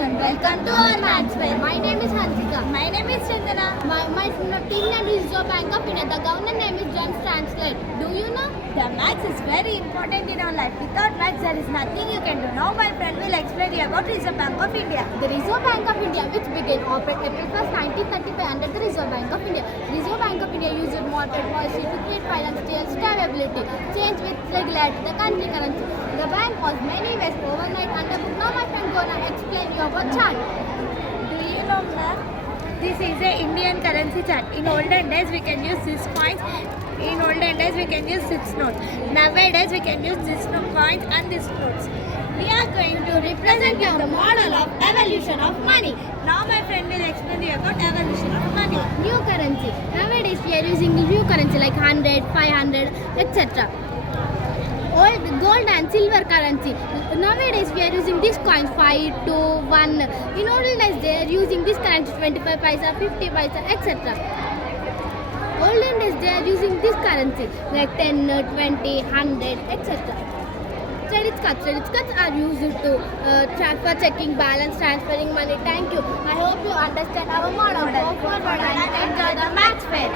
everyone, welcome to our maths fair. My name is Hansika. My name is Chandana. My team name is Reserve Bank of India. The government name is James Translate. Do you know? The maths is very important in our life. Without maths, there is nothing you can do. Now my friend will explain you about Reserve Bank of India. The Reserve Bank of India, which began operate April 1st, 1935 under the Reserve Bank of India. Reserve Bank of India used monetary policy to create financial stability, change with regularity the country currency. The bank was many ways overnight under book. Now my friend gonna explain you about chart. Do you know that? This is a Indian currency chart. In olden days, we can use these coins. In olden days, we can use this note. Nowadays, we can use this coins and these notes. We are going to represent you the model of evolution of money. Now my friend will explain you about evolution of money. New currency. Nowadays we are using new currency like 100, 500, etc. Old gold and silver currency. Nowadays we are using these coins 5, 2, 1. In olden days they are using this currency 25 paisa, 50 paisa, etc. Olden days they are using this currency like 10, 20, 100, etc. Credit cards are used to for checking balance, transferring money. Thank you. I hope you understand our model. Go forward and enjoy the maths fair.